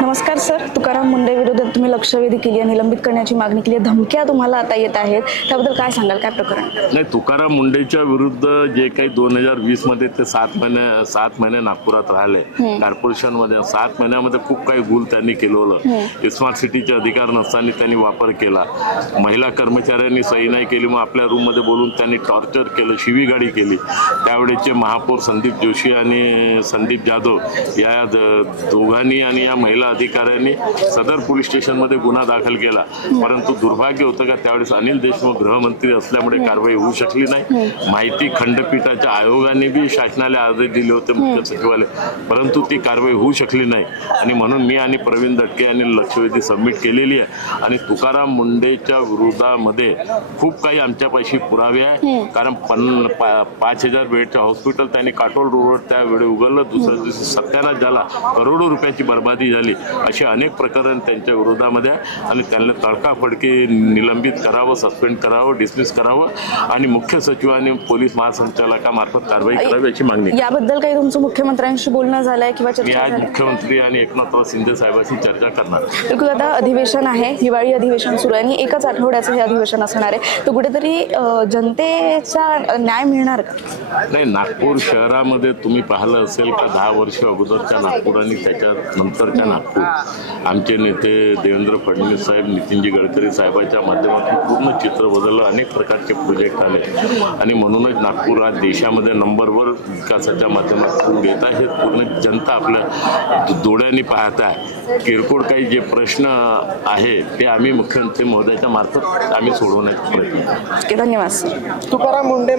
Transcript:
नमस्कार सर, तुकाराम मुंडे विरोधात तुम्ही लक्षवेधी केली आहे, निलंबित करण्याची मागणी केली आहे, धमक्या तुम्हाला आता येत आहेत, त्याबद्दल काय सांगाल, काय प्रकरण? नाही, तुकाराम मुंडेच्या विरुद्ध जे काही 2020 मध्ये ते 7 महिने नागपुरात राहिले कॉर्पोरेशन मध्ये, 7 महिन्यामध्ये खूप काही गुल त्यांनी केलं. स्मार्ट सिटीचे अधिकार नसताना त्यांनी वापर केला. महिला कर्मचाऱ्यांनी सही नाही केली, मग आपल्या रूम मध्ये बोलून त्यांनी टॉर्चर केलं, शिवीगाळी केली. त्यावेळेचे महापौर संदीप जोशी आणि संदीप जाधव या दोघांनी आणि या महिला अधिकाऱ्यांनी सदर पोलीस स्टेशनमध्ये गुन्हा दाखल केला. परंतु दुर्भाग्य होतं का त्यावेळेस अनिल देशमुख गृहमंत्री असल्यामुळे कारवाई होऊ शकली नाही. माहिती खंडपीठाच्या आयोगाने बी शासनाला आदेश दिले होते मुख्य सचिवालय, परंतु ती कारवाई होऊ शकली नाही. आणि म्हणून मी आणि प्रवीण दटके यांनी लक्षवेधी सबमिट केलेली आहे. आणि तुकाराम मुंडेच्या विरोधामध्ये खूप काही आमच्यापाशी पुरावे आहे. कारण 5,000 बेडचं हॉस्पिटल त्यांनी काटोल रोड त्यावेळी उघडलं, दुसऱ्या दिवशी सत्यानाश झाला, करोडो रुपयाची बर्बादी झाली. असे अनेक प्रकरण त्यांच्या विरोधामध्ये आहे. आणि त्यांना तडकाफडकी निलंबित करावं, सस्पेंड करावं, डिसमिस करावं आणि मुख्य सचिव आणि पोलीस महासंचालकामार्फत कारवाई करावी याची मागणी. याबद्दल काही तुमचं मुख्यमंत्र्यांशी बोलणं झालंय किंवा मी चर्चा आज झाली? मुख्यमंत्री आणि एकनाथराव शिंदे साहेबांशी चर्चा करणार. बिलकुल, आता अधिवेशन आहे, हिवाळी अधिवेशन सुरू आहे आणि एकच आठवड्याचं हे अधिवेशन असणार आहे, तर कुठेतरी जनतेचा न्याय मिळणार का? नाही, नागपूर शहरामध्ये तुम्ही पाहिलं असेल का 10 वर्ष अगोदरच्या नागपूर आणि त्याच्या नंतरच्या नागपूर, आमचे नेते देवेंद्र फडणवीस साहेब, नितीनजी गडकरी साहेबांच्या माध्यमातून पूर्ण चित्र बदललं. अनेक प्रकारचे प्रोजेक्ट आले आणि म्हणूनच नागपूर आज देशामध्ये नंबरवर विकासाच्या माध्यमातून घेत आहे. हे पूर्ण जनता आपल्या डोळ्यांनी पाहत आहे. किरकोळ काही जे प्रश्न आहे ते आम्ही मुख्यमंत्री महोदयाच्या मार्फत आम्ही सोडवण्याचा प्रयत्न. धन्यवाद सर. तुकाराम मुंडे